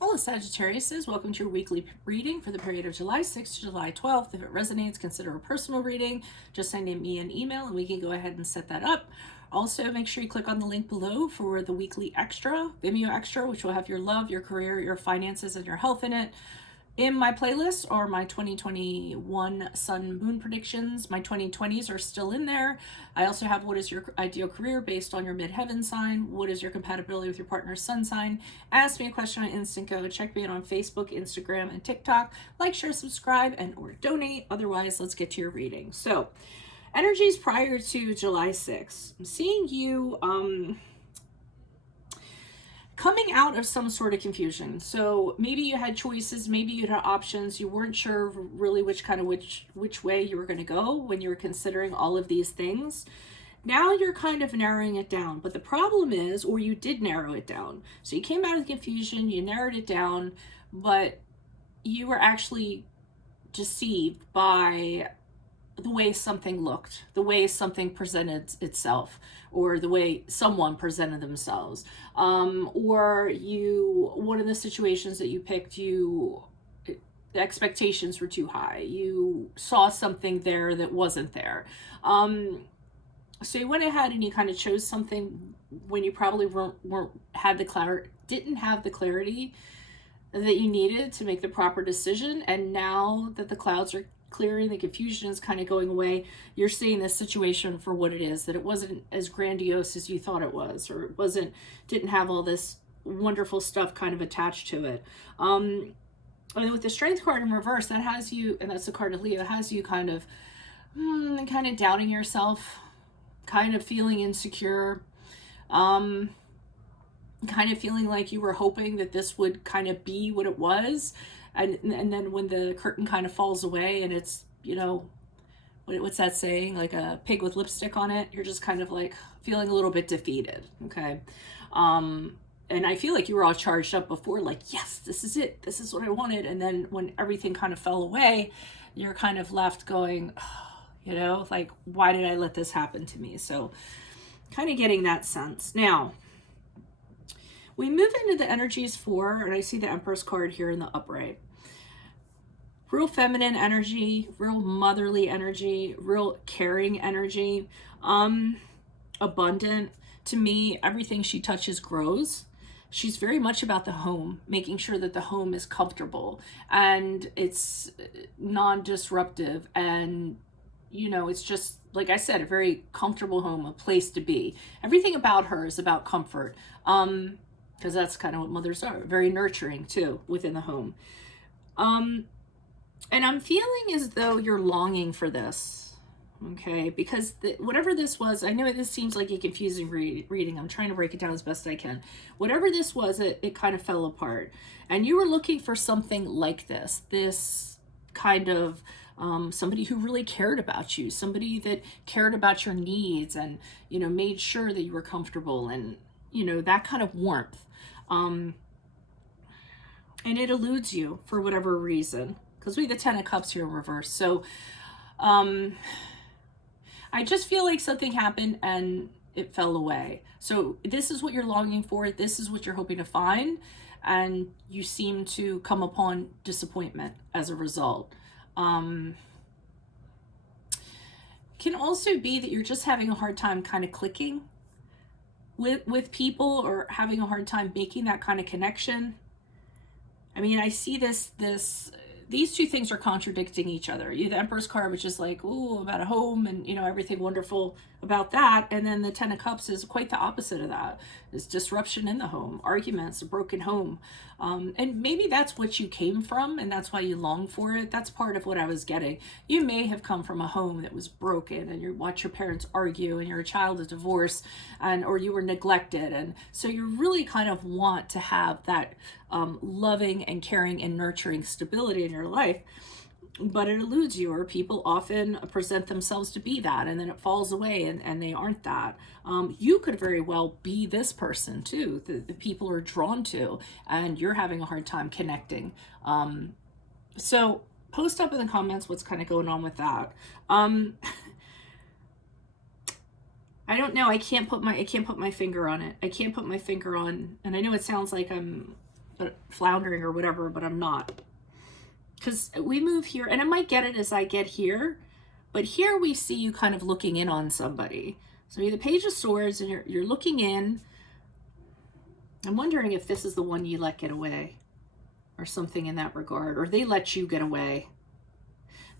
Hello, Sagittariuses. Welcome to your weekly reading for the period of July 6th to July 12th. If it resonates, consider a personal reading. Just send me an email and we can go ahead and set that up. Also, make sure you click on the link below for the weekly extra, Vimeo extra, which will have your love, your career, your finances, and your health in it. In my playlist are my 2021 sun moon predictions. My 2020s are still in there. I also have what is your ideal career based on your midheaven sign, what is your compatibility with your partner's sun sign. Ask me a question on Instant Go. Check me out on Facebook, Instagram, and TikTok. Like, share, subscribe, and or donate. Otherwise, let's get to your reading. So, energies prior to July 6th. I'm seeing you coming out of some sort of confusion. So maybe you had choices, maybe you had options, you weren't sure really which way you were going to go when you were considering all of these things. Now you're kind of narrowing it down. But the problem is, or you did narrow it down. So you came out of the confusion, you narrowed it down, but you were actually deceived by the way something looked, the way something presented itself, or the way someone presented themselves. Or one of the situations that you picked, the expectations were too high. You saw something there that wasn't there. So you went ahead and you kind of chose something when you probably didn't have the clarity that you needed to make the proper decision. And now that the clouds are clearing, the confusion is kind of going away, you're seeing this situation for what it is, that it wasn't as grandiose as you thought it was, or didn't have all this wonderful stuff kind of attached to it. And with the Strength card in reverse, that has you, and that's the card of Leo, has you kind of doubting yourself, kind of feeling insecure, kind of feeling like you were hoping that this would kind of be what it was. And then when the curtain kind of falls away and it's, what's that saying? Like a pig with lipstick on it. You're just kind of like feeling a little bit defeated. Okay. And I feel like you were all charged up before, like, yes, this is it. This is what I wanted. And then when everything kind of fell away, you're kind of left going, like, why did I let this happen to me? So kind of getting that sense. Now, we move into the energies and I see the Empress card here in the upright. Real feminine energy, real motherly energy, real caring energy, abundant. To me, everything she touches grows. She's very much about the home, making sure that the home is comfortable and it's non-disruptive, and it's just, like I said, a very comfortable home, a place to be. Everything about her is about comfort, because that's kind of what mothers are, very nurturing too within the home. And I'm feeling as though you're longing for this, okay? Because whatever this was, I know this seems like a confusing reading. I'm trying to break it down as best I can. Whatever this was, it kind of fell apart. And you were looking for something like this kind of somebody who really cared about you, somebody that cared about your needs and, made sure that you were comfortable and, that kind of warmth. And it eludes you for whatever reason, because we have the Ten of Cups here in reverse. So I just feel like something happened and it fell away. So this is what you're longing for. This is what you're hoping to find. And you seem to come upon disappointment as a result. Can also be that you're just having a hard time kind of clicking with people, or having a hard time making that kind of connection. I mean, I see these two things are contradicting each other. The Emperor's card, which is like, ooh, about a home and, everything wonderful about that. And then the Ten of Cups is quite the opposite of that. It's disruption in the home, arguments, a broken home. And maybe that's what you came from and that's why you long for it. That's part of what I was getting. You may have come from a home that was broken and you watch your parents argue and you're a child of divorce, or you were neglected. And so you really kind of want to have that loving and caring and nurturing stability in your life, but it eludes you, or people often present themselves to be that, and then it falls away and they aren't that. You could very well be this person too, the people are drawn to, and you're having a hard time connecting. So post up in the comments what's kind of going on with that. I don't know. I can't put my finger on it. I can't put my finger on, and I know it sounds like I'm floundering or whatever, but I'm not. Because we move here, and I might get it as I get here, but here we see you kind of looking in on somebody. So you're the Page of Swords, and you're looking in. I'm wondering if this is the one you let get away, or something in that regard, or they let you get away.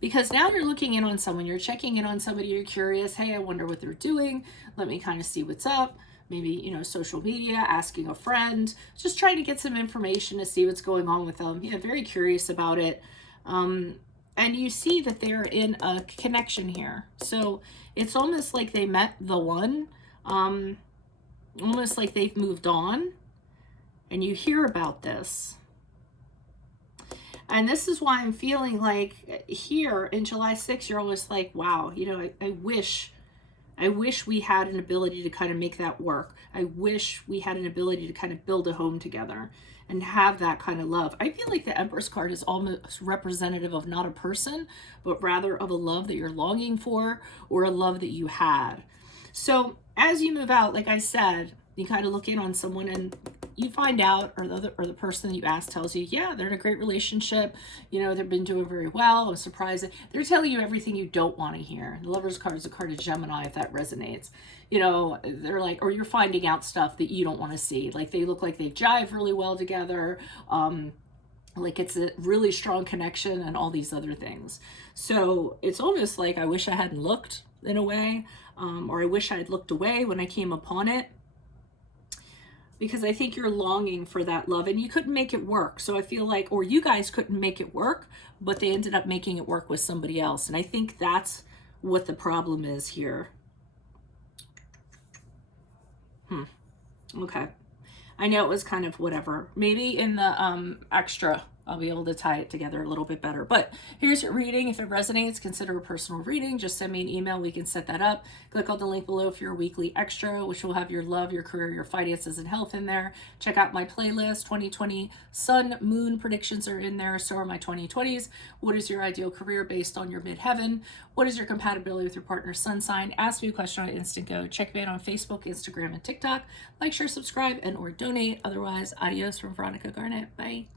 Because now you're looking in on someone, you're checking in on somebody, you're curious, hey, I wonder what they're doing. Let me kind of see what's up. Maybe, you know, social media, asking a friend, just trying to get some information to see what's going on with them. Yeah, very curious about it. And you see that they're in a connection here. So it's almost like they met the one, almost like they've moved on, and you hear about this. And this is why I'm feeling like here in July 6th, you're almost like, wow, you know, I wish we had an ability to kind of make that work. I wish we had an ability to kind of build a home together and have that kind of love. I feel like the Empress card is almost representative of not a person, but rather of a love that you're longing for, or a love that you had. So as you move out, like I said, you kind of look in on someone and you find out, or the person that you ask tells you, yeah, they're in a great relationship. You know, they've been doing very well. I'm surprised. They're telling you everything you don't want to hear. The Lover's card is a card of Gemini, if that resonates. You know, they're like, or you're finding out stuff that you don't want to see. Like they look like they jive really well together. Like it's a really strong connection and all these other things. So it's almost like I wish I hadn't looked in a way, or I wish I had looked away when I came upon it. Because I think you're longing for that love and you couldn't make it work. So I feel like, or you guys couldn't make it work, but they ended up making it work with somebody else. And I think that's what the problem is here. Okay. I know it was kind of whatever. Maybe in the extra, I'll be able to tie it together a little bit better. But here's your reading. If it resonates, consider a personal reading. Just send me an email. We can set that up. Click on the link below for your weekly extra, which will have your love, your career, your finances, and health in there. Check out my playlist. 2020 Sun, Moon predictions are in there. So are my 2020s. What is your ideal career based on your midheaven? What is your compatibility with your partner's sun sign? Ask me a question on Instant Go. Check me out on Facebook, Instagram, and TikTok. Like, share, subscribe, and or donate. Otherwise, adios from Veronica Garnett. Bye.